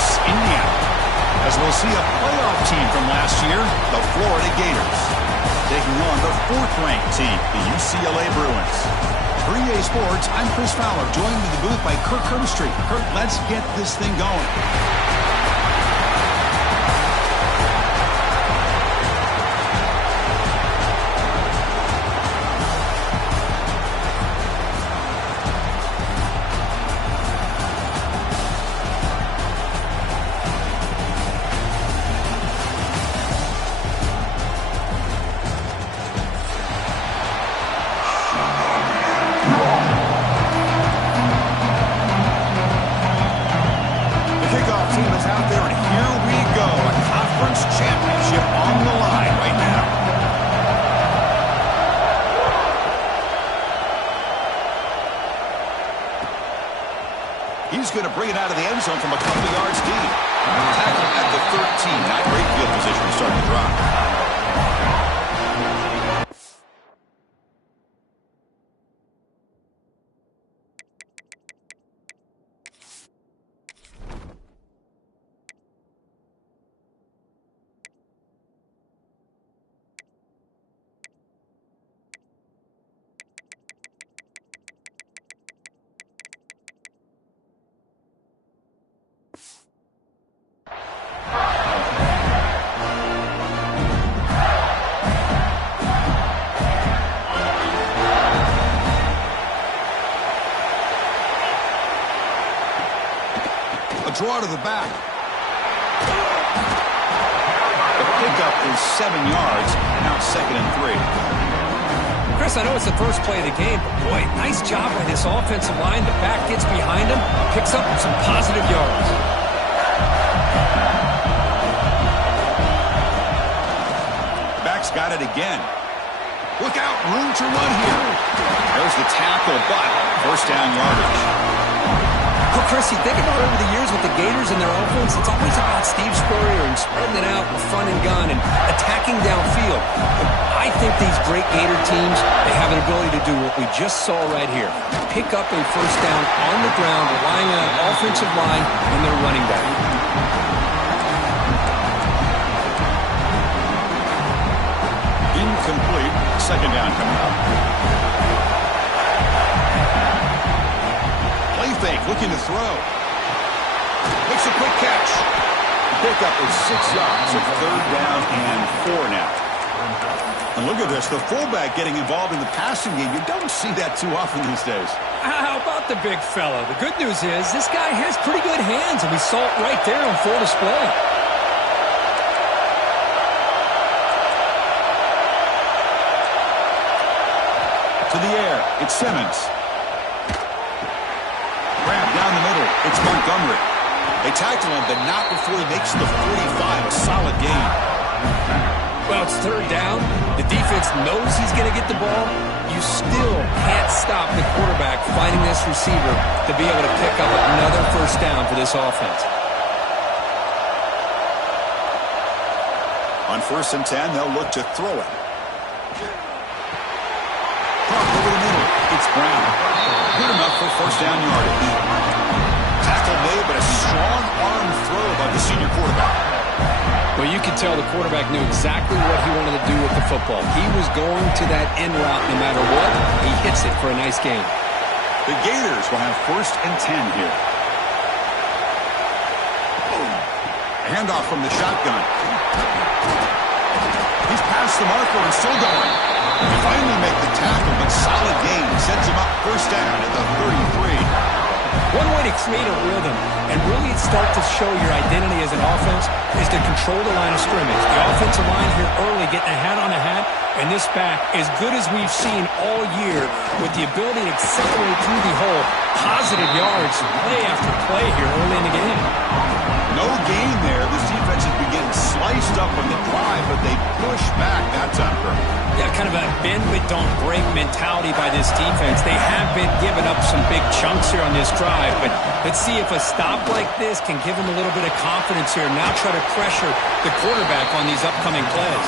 Columbus, Indiana. As we'll see a playoff team from last year, the Florida Gators, taking on the 4th-ranked team, the UCLA Bruins. For EA Sports, I'm Chris Fowler, joined in the booth by Kirk Herbstreit. Kirk, let's get this thing going. He's going to bring it out of the end zone from a couple of yards deep. Tackle at the 13. Not great field position to start the drive. Draw to the back. The pickup is 7 yards. Now it's 2nd and 3. Chris, I know it's the first play of the game, but boy, nice job by this offensive line. The back gets behind him, picks up some positive yards. Back's got it again. Look out, room to run here. There's the tackle, but first down yardage. Well, Chris, you think about over the years with the Gators and their offense, it's always about Steve Spurrier and spreading it out and front and gun and attacking downfield. But I think these great Gator teams, they have an ability to do what we just saw right here. Pick up a first down on the ground, relying on an offensive line and their running back. Incomplete. 2nd down coming up. Fake, looking to throw. Makes a quick catch. Pickup is 6 yards, so 3rd down and 4 now. And look at this, the fullback getting involved in the passing game. You don't see that too often these days. How about the big fella? The good news is this guy has pretty good hands, and we saw it right there on full display. To the air, it's Simmons. Down the middle, it's Montgomery. They tackle him, but not before he makes the 45, a solid gain. Well, it's 3rd down. The defense knows he's going to get the ball. You still can't stop the quarterback finding this receiver to be able to pick up another first down for this offense. On 1st and 10, they'll look to throw it. Pump over the middle, it's Brown. Good enough for first down yardage. Tackle made, but a strong arm throw by the senior quarterback. Well, you could tell the quarterback knew exactly what he wanted to do with the football. He was going to that end route no matter what. He hits it for a nice gain. The Gators will have 1st and 10 here. Handoff from the shotgun. He's past the marker and still going. They finally make the tackle, but solid gain sets him up first down at the 33. One way to create a rhythm and really start to show your identity as an offense is to control the line of scrimmage. The offensive line here early getting a hat on a hat, and this back, as good as we've seen all year, with the ability to accelerate through the hole, positive yards, play after play here early in the game. No gain there. This defense has been getting sliced up on the drive, but they push back that time. Yeah, kind of a bend but don't break mentality by this defense. They have been giving up some big chunks here on this drive, but let's see if a stop like this can give them a little bit of confidence here. Now try to pressure the quarterback on these upcoming plays.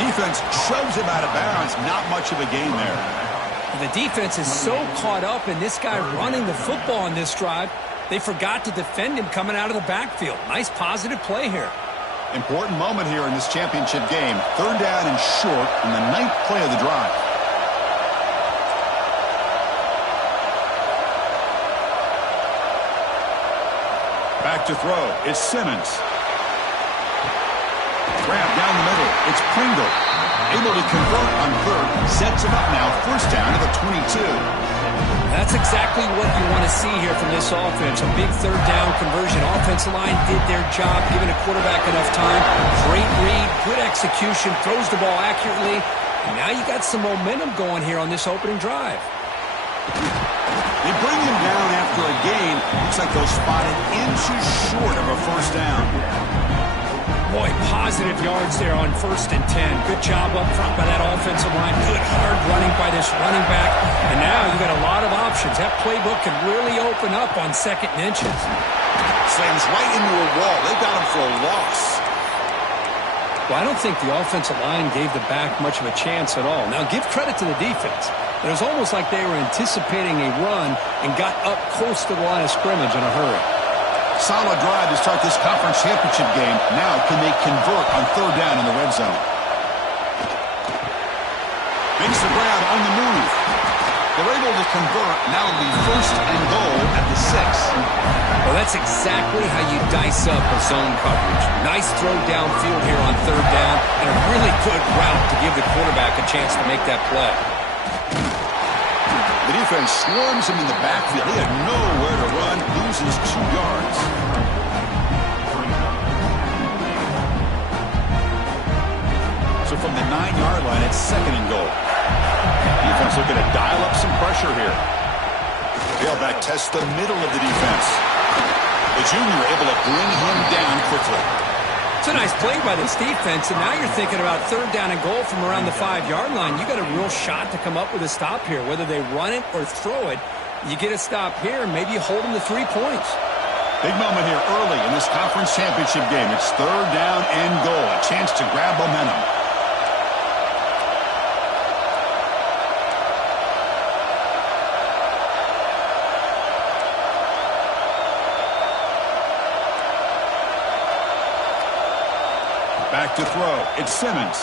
Defense shoves him out of bounds. Not much of a gain there. The defense is so caught up in this guy running the football on this drive, They forgot to defend him coming out of the backfield. Nice positive play here. Important moment here in this championship game. 3rd down and short in the 9th play of the drive. Back to throw. It's Simmons. Grab down the middle. It's Pringle. Able to convert on 3rd. Sets him up now. 1st down to the 22. That's exactly what you want to see here from this offense. A big 3rd down conversion. Offensive line did their job, giving a quarterback enough time. Great read, good execution, throws the ball accurately. And now you got some momentum going here on this opening drive. They bring him down after a gain. Looks like they'll spot it inches short of a 1st down. Boy, positive yards there on 1st and 10. Good job up front by that offensive line. Good hard running by this running back. And now you got a lot of options. That playbook can really open up on 2nd and inches. Slams right into a wall. They got him for a loss. Well, I don't think the offensive line gave the back much of a chance at all. Now, give credit to the defense. It was almost like they were anticipating a run and got up close to the line of scrimmage in a hurry. Solid drive to start this conference championship game. Now can they convert on 3rd down in the red zone? Makes the grab on the move. They're able to convert. Now it'll be 1st and goal at the 6. Well, that's exactly how you dice up a zone coverage. Nice throw downfield here on 3rd down, and a really good route to give the quarterback a chance to make that play. The defense swarms him in the backfield. He had nowhere to run, loses 2 yards. So from the 9-yard line, it's 2nd and goal. Defense looking to dial up some pressure here. Tailback tests the middle of the defense. The junior able to bring him down quickly. It's a nice play by this defense, and now you're thinking about 3rd down and goal from around the 5-yard line. You got a real shot to come up with a stop here. Whether they run it or throw it, you get a stop here, and maybe you hold them to 3 points. Big moment here early in this conference championship game. It's 3rd down and goal. A chance to grab momentum. Back to throw. It's Simmons.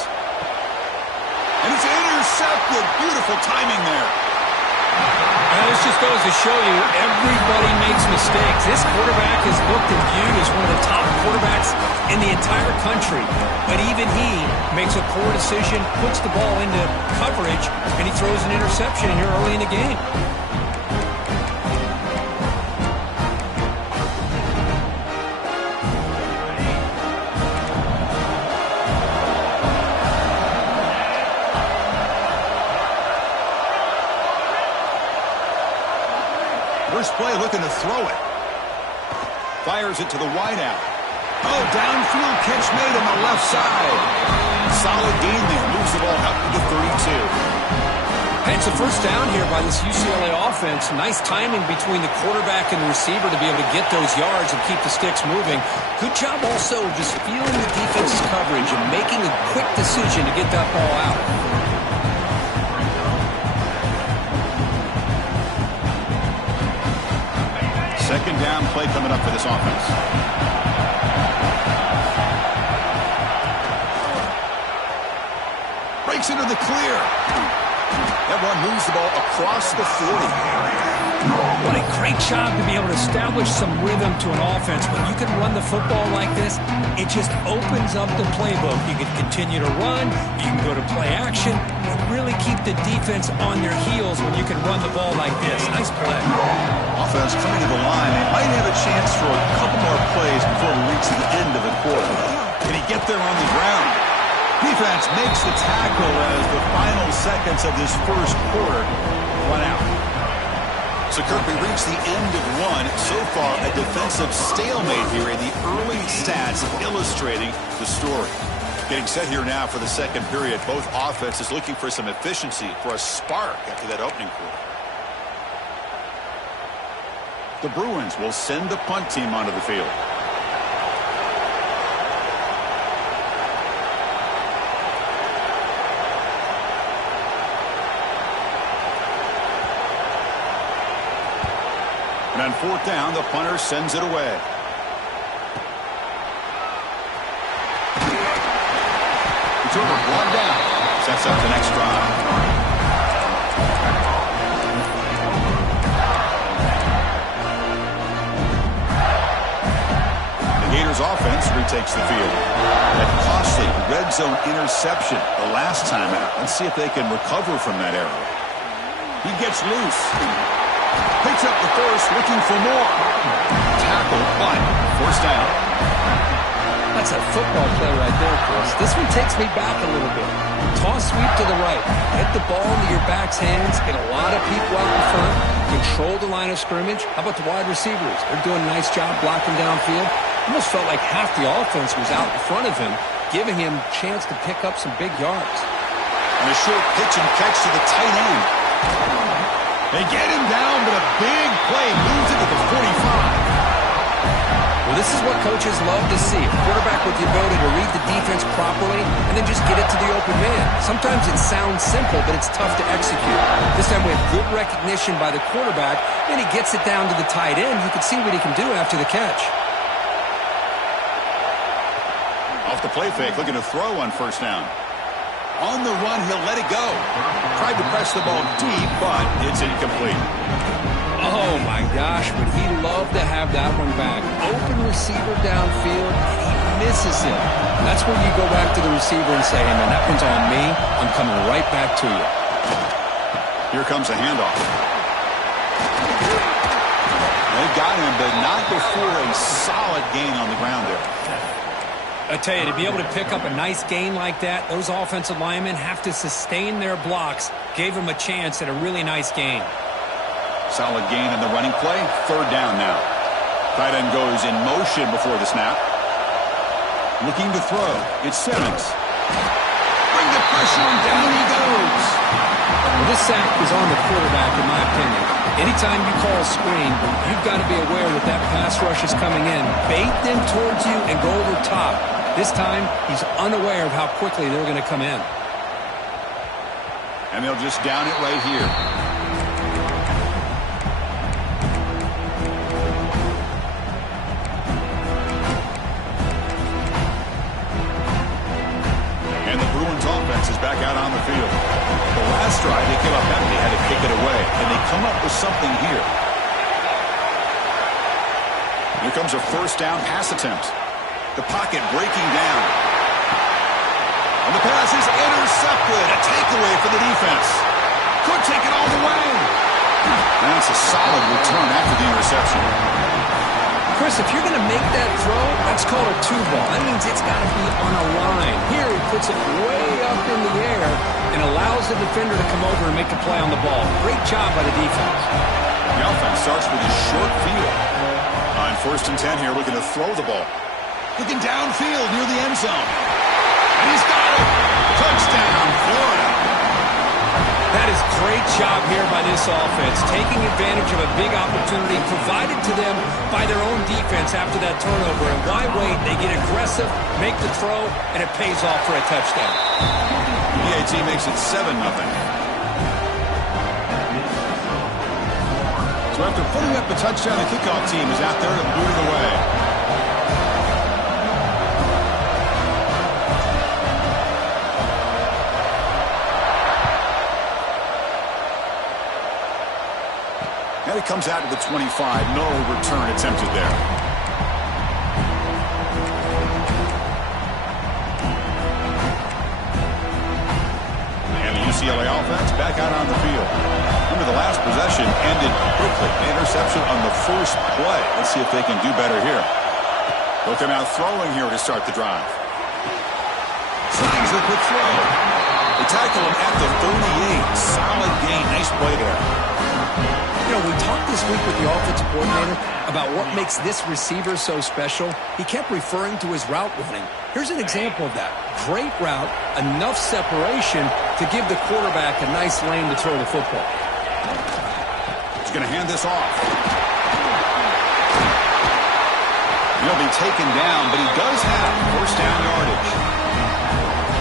And it's intercepted. Beautiful timing there. This just goes to show you everybody makes mistakes. This quarterback is looked and viewed as one of the top quarterbacks in the entire country. But even he makes a poor decision, puts the ball into coverage, and he throws an interception here early in the game. First play looking to throw it. Fires it to the wideout. Oh, downfield catch made on the left side. Solid gain there. Moves the ball out to the 32. Hey, it's a 1st down here by this UCLA offense. Nice timing between the quarterback and the receiver to be able to get those yards and keep the sticks moving. Good job also just feeling the defense's coverage and making a quick decision to get that ball out. 2nd down play coming up for this offense. Breaks into the clear. That one moves the ball across the 40. What a great job to be able to establish some rhythm to an offense. When you can run the football like this, it just opens up the playbook. You can continue to run, you can go to play action, and really keep the defense on their heels when you can run the ball like this. Nice play. Offense coming to the line. They might have a chance for a couple more plays before we reach the end of the quarter. Can he get there on the ground? Defense makes the tackle as the final seconds of this 1st quarter run out. So, Kirk, we reach the end of one. So far, a defensive stalemate here, and the early stats illustrating the story. Getting set here now for the 2nd period. Both offenses looking for some efficiency, for a spark after that opening quarter. The Bruins will send the punt team onto the field. And on fourth down, the punter sends it away. Returner brought down. Sets up the next drive. The Gators offense retakes the field. That costly red zone interception the last time out. Let's see if they can recover from that error. He gets loose. Picks up the first, looking for more. Tackle, but first down. That's a football play right there, Chris. This one takes me back a little bit. Toss sweep to the right. Get the ball into your back's hands. Get a lot of people out in front. Control the line of scrimmage. How about the wide receivers? They're doing a nice job blocking downfield. Almost felt like half the offense was out in front of him, giving him a chance to pick up some big yards. And a short pitch and catch to the tight end. They get him down, but a big play moves it to the 45. Well, this is what coaches love to see. A quarterback with the ability to read the defense properly and then just get it to the open man. Sometimes it sounds simple, but it's tough to execute. This time we have good recognition by the quarterback, and he gets it down to the tight end. You can see what he can do after the catch. Off the play fake, looking to throw on first down. On the run, he'll let it go. Tried to press the ball deep, but it's incomplete. Oh, my gosh, would he love to have that one back. Open receiver downfield, and he misses it. That's where you go back to the receiver and say, hey, man, that one's on me. I'm coming right back to you. Here comes a handoff. They got him, but not before a solid gain on the ground there. I tell you, to be able to pick up a nice gain like that, those offensive linemen have to sustain their blocks. Gave him a chance at a really nice gain. Solid gain in the running play. Third down now. Tight end goes in motion before the snap. Looking to throw. It's Simmons. Bring the pressure and down he goes. Well, this sack is on the quarterback, in my opinion. Anytime you call a screen, you've got to be aware that that pass rush is coming in. Bait them towards you and go over top. This time, he's unaware of how quickly they're going to come in. And they'll just down it right here. And the Bruins offense is back out on the field. The last drive, they came up empty, had to kick it away. And they come up with something here. Here comes a first down pass attempt. The pocket breaking down. And the pass is intercepted. A takeaway for the defense. Could take it all the way. That's a solid return after the interception. Chris, if you're going to make that throw, that's called a two ball. That means it's got to be on a line. Here he puts it way up in the air and allows the defender to come over and make a play on the ball. Great job by the defense. The offense starts with a short field. On first and 10 here, looking to throw the ball. Looking downfield near the end zone. And he's got it. Touchdown, Florida. That is great job here by this offense, taking advantage of a big opportunity provided to them by their own defense after that turnover. And why wait? They get aggressive, make the throw, and it pays off for a touchdown. PAT makes it 7-0. So after putting up the touchdown, the kickoff team is out there to boot it away. And it comes out to the 25. No return attempted there. And the UCLA offense back out on the field. Remember, the last possession ended quickly. Interception on the first play. Let's see if they can do better here. They'll come out throwing here to start the drive. Slides a quick throw. They tackle him at the 38. Solid gain. Nice play there. You know, we talked this week with the offensive coordinator about what makes this receiver so special. He kept referring to his route running. Here's an example of that. Great route, enough separation to give the quarterback a nice lane to throw the football. He's going to hand this off. He'll be taken down, but he does have first down yardage.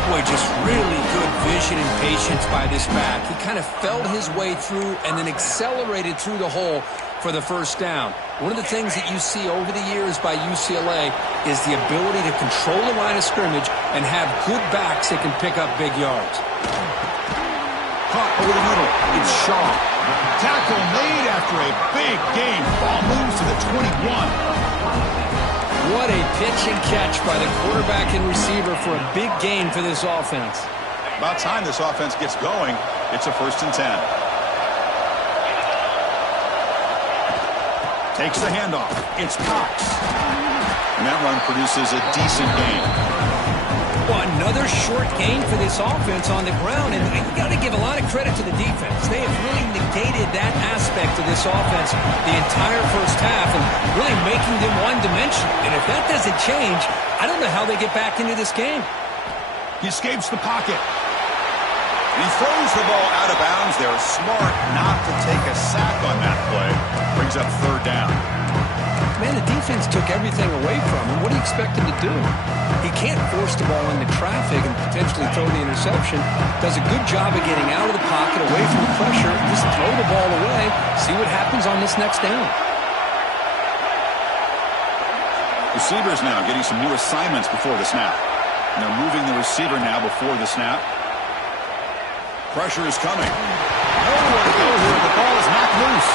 Boy, just really good vision and patience by this back. He kind of felt his way through and then accelerated through the hole for the first down. One of the things that you see over the years by UCLA is the ability to control the line of scrimmage and have good backs that can pick up big yards. Caught over the middle. It's Shaw. Tackle made after a big gain. Ball moves to the 21. What a pitch and catch by the quarterback and receiver for a big gain for this offense. About time this offense gets going. It's a 1st and 10. Takes the handoff. It's Cox. And that run produces a decent gain. Well, another short gain for this offense on the ground, and you got to give a lot of credit to the defense. They have really negated that aspect of this offense the entire first half and really making them one-dimensional. And if that doesn't change, I don't know how they get back into this game. He escapes the pocket. And he throws the ball out of bounds. They're smart not to take a sack on that play. Brings up 3rd down. Man, the defense took everything away from him. What do you expect him to do? He can't force the ball into traffic and potentially throw the interception. Does a good job of getting out of the pocket, away from the pressure, and just throw the ball away. See what happens on this next down. Receivers now getting some new assignments before the snap. And they're moving the receiver now before the snap. Pressure is coming. Nowhere to go here. The ball is knocked loose.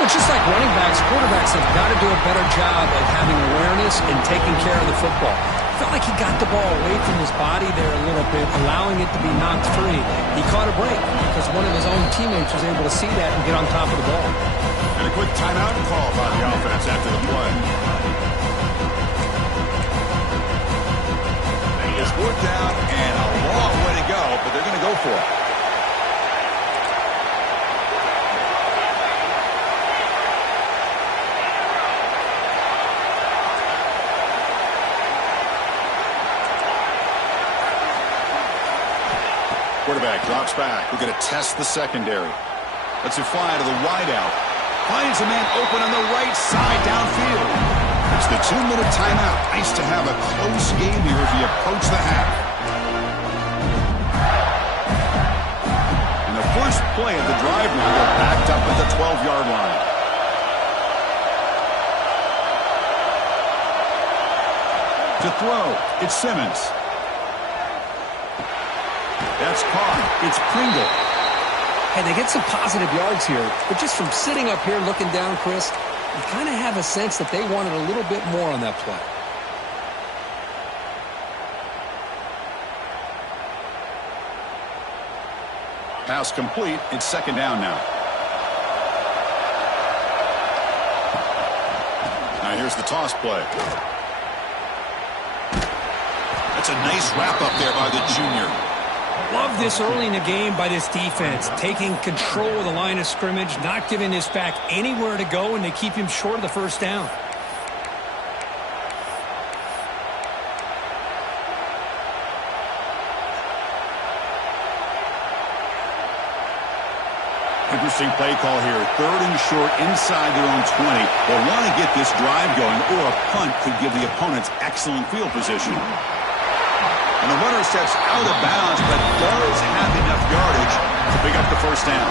Well, just like running backs, quarterbacks have got to do a better job of having awareness and taking care of the football. Felt like he got the ball away from his body there a little bit, allowing it to be knocked free. He caught a break because one of his own teammates was able to see that and get on top of the ball. And a quick timeout call by the offense after the play. It's 4th down and a long way to go, but they're going to go for it. Quarterback drops back. We're going to test the secondary. Lets it fly to the wideout. Finds a man open on the right side downfield. It's the 2-minute timeout. Nice to have a close game here as we approach the half. And the first play of the drive now, they're backed up at the 12-yard line. To throw, it's Simmons. That's caught. It's Pringle. Hey, they get some positive yards here, but just from sitting up here looking down, Chris, you kind of have a sense that they wanted a little bit more on that play. Pass complete. It's 2nd down now. Now here's the toss play. That's a nice wrap up there by the junior. Love this early in the game by this defense, taking control of the line of scrimmage, not giving this back anywhere to go, and they keep him short of the first down. Interesting play call here. 3rd and short inside their own 20. They'll want to get this drive going, or a punt could give the opponents excellent field position. And the runner steps out of bounds, but does have enough yardage to pick up the first down.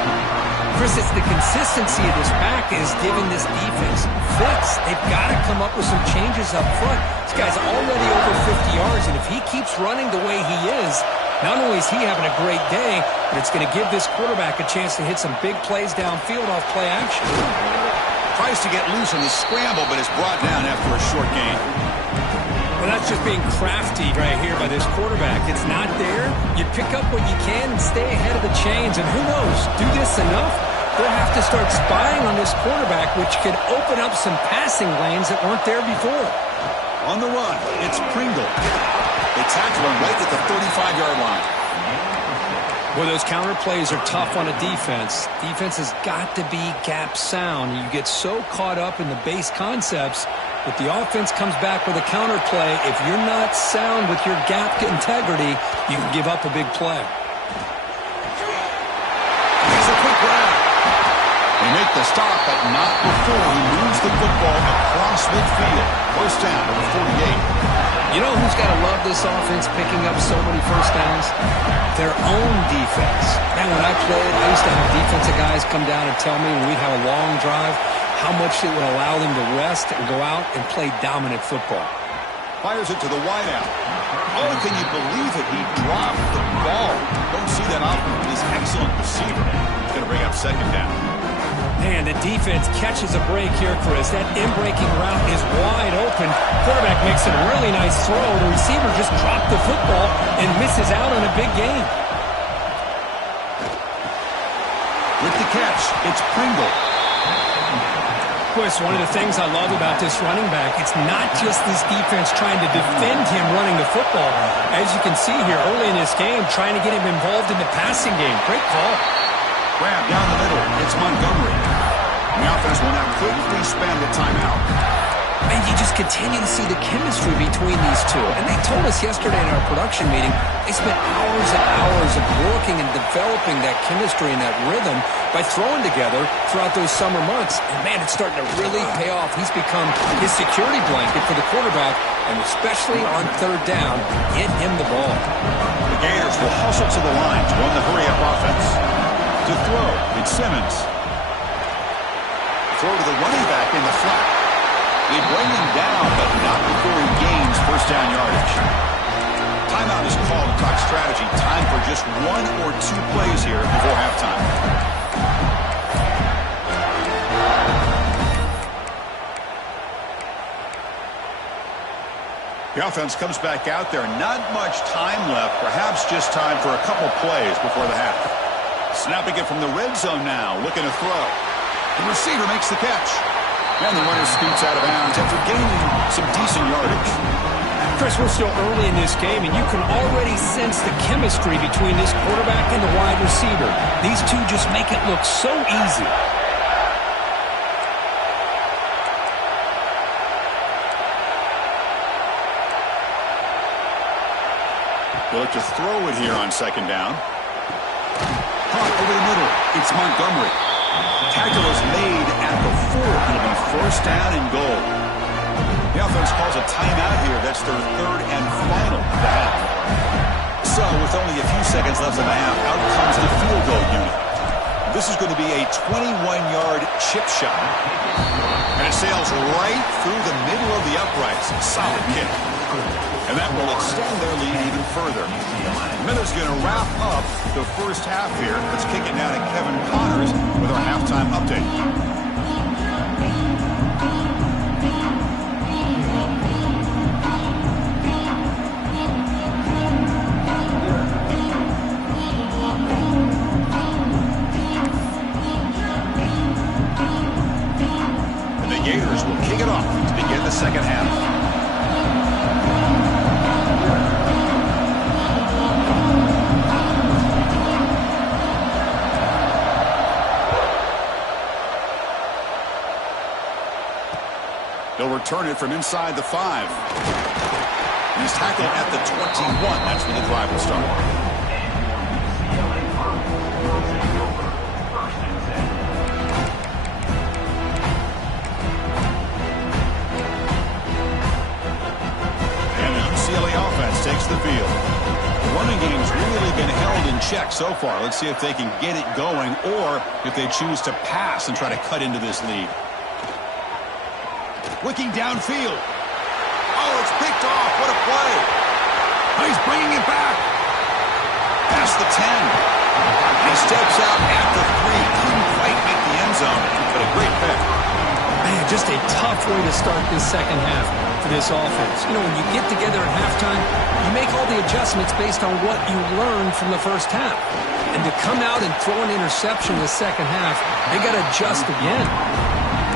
Chris, it's the consistency of this back is giving this defense fits. They've got to come up with some changes up front. This guy's already over 50 yards, and if he keeps running the way he is, not only is he having a great day, but it's going to give this quarterback a chance to hit some big plays downfield off play action. Tries to get loose on the scramble, but is brought down after a short gain. Well, that's just being crafty right here by this quarterback. It's not there. You pick up what you can and stay ahead of the chains. And who knows, do this enough, they'll have to start spying on this quarterback, which could open up some passing lanes that weren't there before. On the run, it's Pringle. They tackle him right at the 35-yard line. Well, those counter plays are tough on a defense. Defense has got to be gap sound. You get so caught up in the base concepts. If the offense comes back with a counter play, if you're not sound with your gap integrity, you can give up a big play. Here's a quick grab. They make the stop, but not before he moves the football across midfield. First down to the 48. You know who's got to love this offense picking up so many first downs? Their own defense. Man, when I played, I used to have defensive guys come down and tell me when we'd have a long drive, how much it would allow them to rest and go out and play dominant football. Fires it to the wideout. Oh, can you believe it? He dropped the ball. Don't see that often with this excellent receiver. He's going to bring up second down. Man, the defense catches a break here, Chris. That in-breaking route is wide open. Quarterback makes a really nice throw. The receiver just dropped the football and misses out on a big gain. With the catch, it's Pringle. Chris, one of the things I love about this running back, it's not just this defense trying to defend him running the football. As you can see here early in this game, trying to get him involved in the passing game. Great call. Grab down the middle. It's Montgomery. The offense will now quickly spend the timeout. And you just continue to see the chemistry between these two. And they told us yesterday in our production meeting, they spent hours and hours of working and developing that chemistry and that rhythm by throwing together throughout those summer months. And, man, it's starting to really pay off. He's become his security blanket for the quarterback, and especially on third down, get him the ball. The Gators will hustle to the line to run the hurry-up offense. To throw, it's Simmons. Throw to the running back in the flat. They bring him down, but not before he gains first down yardage. Timeout is called to talk strategy. Time for just one or two plays here before halftime. The offense comes back out there. Not much time left. Perhaps just time for a couple plays before the half. Snapping it from the red zone now. Looking to throw. The receiver makes the catch. And the runner scoots out of bounds after gaining some decent yardage. Chris, we're still early in this game, and you can already sense the chemistry between this quarterback and the wide receiver. These two just make it look so easy. They'll look to throw it here on second down. Caught over the middle. It's Montgomery. Tackle is made at the 4. It'll be first down and goal. The offense calls a timeout here. That's their third and final of the half. So, with only a few seconds left in the half, out comes the field goal unit. This is going to be a 21-yard chip shot. And it sails right through the middle of the uprights. Solid kick. And that will extend their lead even further. Miller's going to wrap up the first half here. Let's kick it now to Kevin Connors with our halftime update. And the Gators will kick it off to begin the second half. They'll return it from inside the 5. He's tackled at the 21. That's where the drive will start. And the UCLA offense takes the field. The running game's really been held in check so far. Let's see if they can get it going or if they choose to pass and try to cut into this lead. Looking downfield. Oh, it's picked off. What a play. Oh, he's bringing it back. Past the 10. He steps out at the 3. Couldn't quite make the end zone, but a great pick. Man, just a tough way to start this second half for this offense. You know, when you get together at halftime, you make all the adjustments based on what you learned from the first half. And to come out and throw an interception in the second half, they got to adjust again.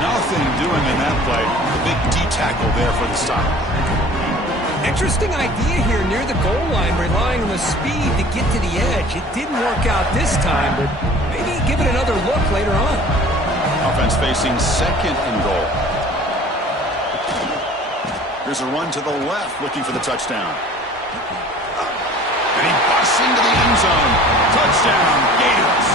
Nothing doing in that play. The big D-tackle there for the stop. Interesting idea here near the goal line, relying on the speed to get to the edge. It didn't work out this time, but maybe give it another look later on. Offense facing second and goal. Here's a run to the left, looking for the touchdown. And he busts into the end zone. Touchdown, Gators.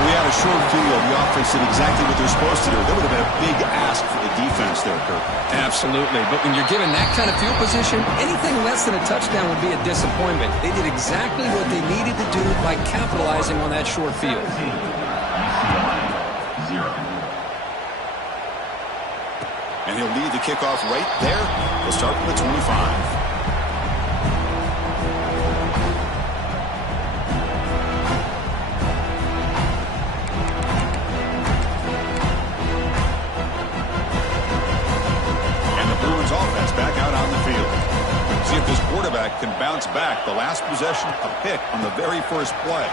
We had a short field. The offense did exactly what they're supposed to do. That would have been a big ask for the defense there, Kirk. Absolutely. But when you're given that kind of field position, anything less than a touchdown would be a disappointment. They did exactly what they needed to do by capitalizing on that short field. he'll lead the kickoff right there. He'll start from the 25. Offense back out on the field. See if this quarterback can bounce back. The last possession, a pick on the very first play.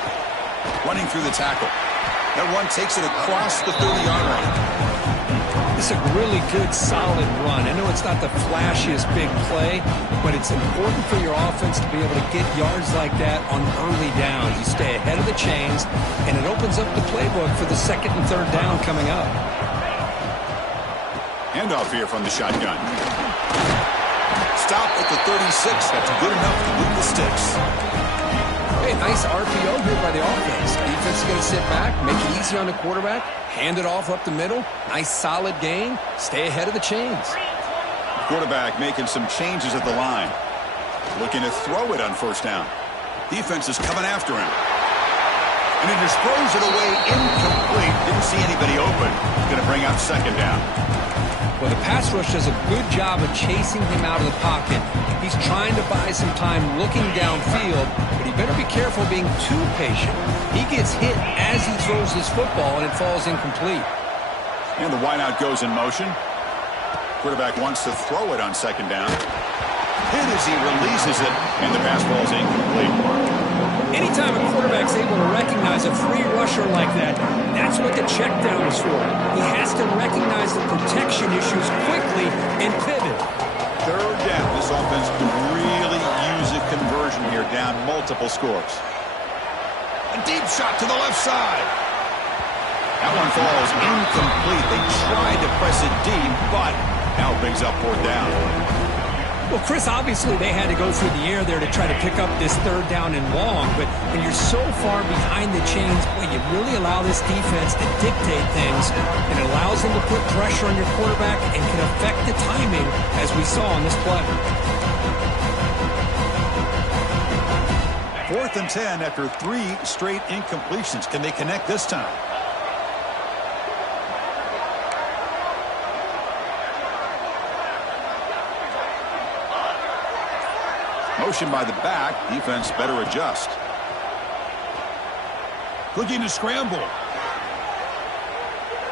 Running through the tackle. That run takes it across the 30-yard line. It's a really good, solid run. I know it's not the flashiest big play, but it's important for your offense to be able to get yards like that on early downs. You stay ahead of the chains, and it opens up the playbook for the second and third down coming up. Handoff here from the shotgun. Stop at the 36. That's good enough to move the sticks. Hey, nice RPO here by the offense. Defense is going to sit back, make it easy on the quarterback, hand it off up the middle. Nice, solid gain. Stay ahead of the chains. Quarterback making some changes at the line. Looking to throw it on first down. Defense is coming after him. And he just throws it away incomplete. Didn't see anybody open. He's going to bring up second down. Well, the pass rush does a good job of chasing him out of the pocket. He's trying to buy some time looking downfield, but he better be careful being too patient. He gets hit as he throws his football, and it falls incomplete. And the wideout goes in motion. Quarterback wants to throw it on second down. Hit as he releases it, and the pass ball is incomplete. Anytime a quarterback's able to recognize a free rusher like that, that's what the check down is for. He has to recognize the protection issues quickly and pivot. Third down. This offense could really use a conversion here, down multiple scores. A deep shot to the left side. That one falls incomplete. They tried to press it deep, but now brings up fourth down. Well, Chris, obviously they had to go through the air there to try to pick up this third down and long, but when you're so far behind the chains, boy, you really allow this defense to dictate things, and it allows them to put pressure on your quarterback and can affect the timing, as we saw on this play. 4th and 10 after 3 straight incompletions. Can they connect this time? Motion by the back. Defense better adjust. Looking to scramble.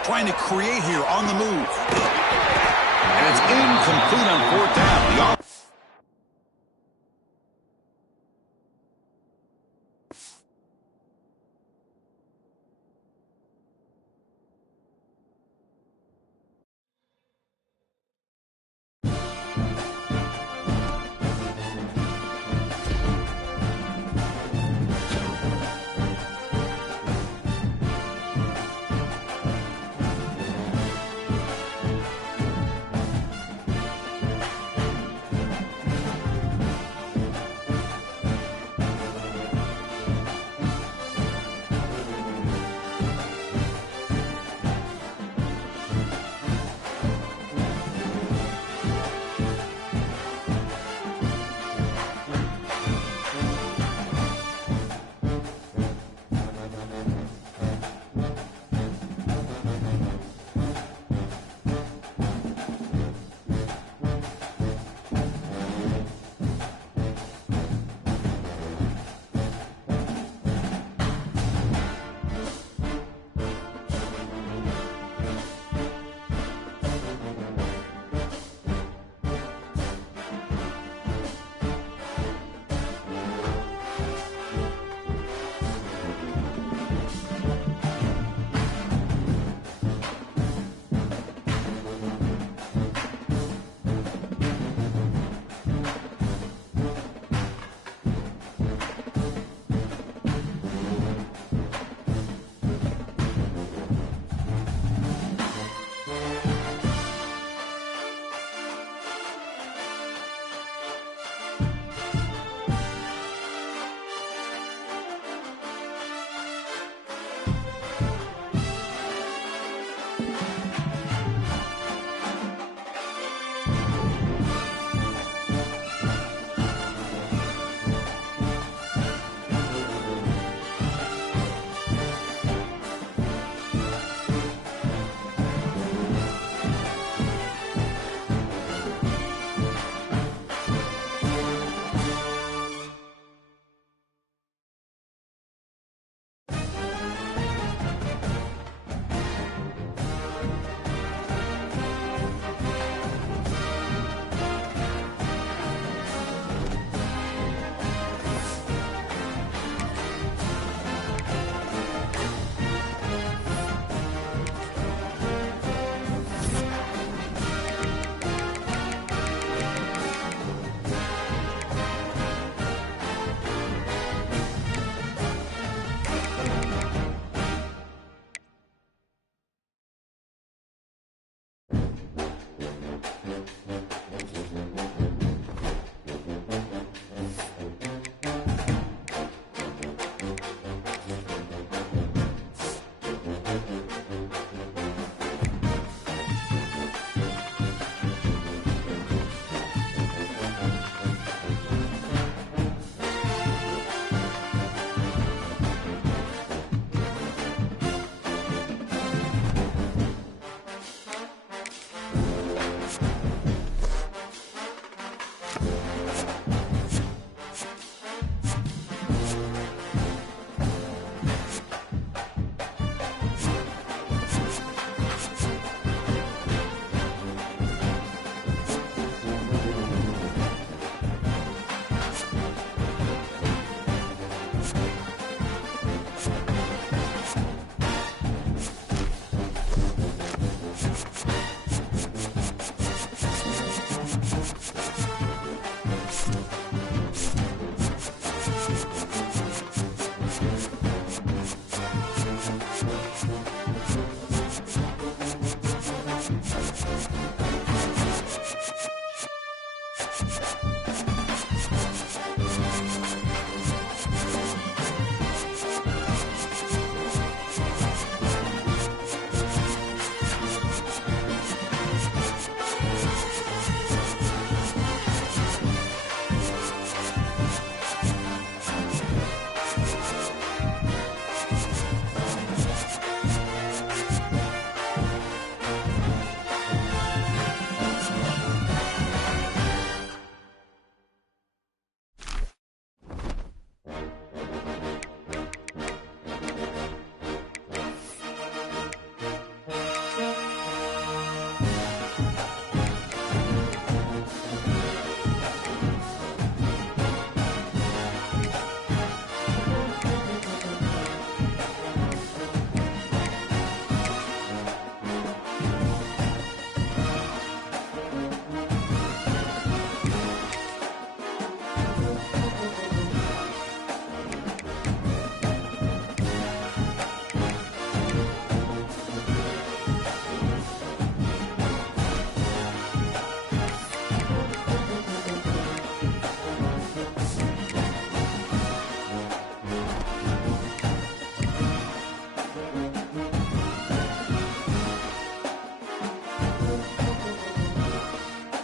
Trying to create here on the move. And it's incomplete on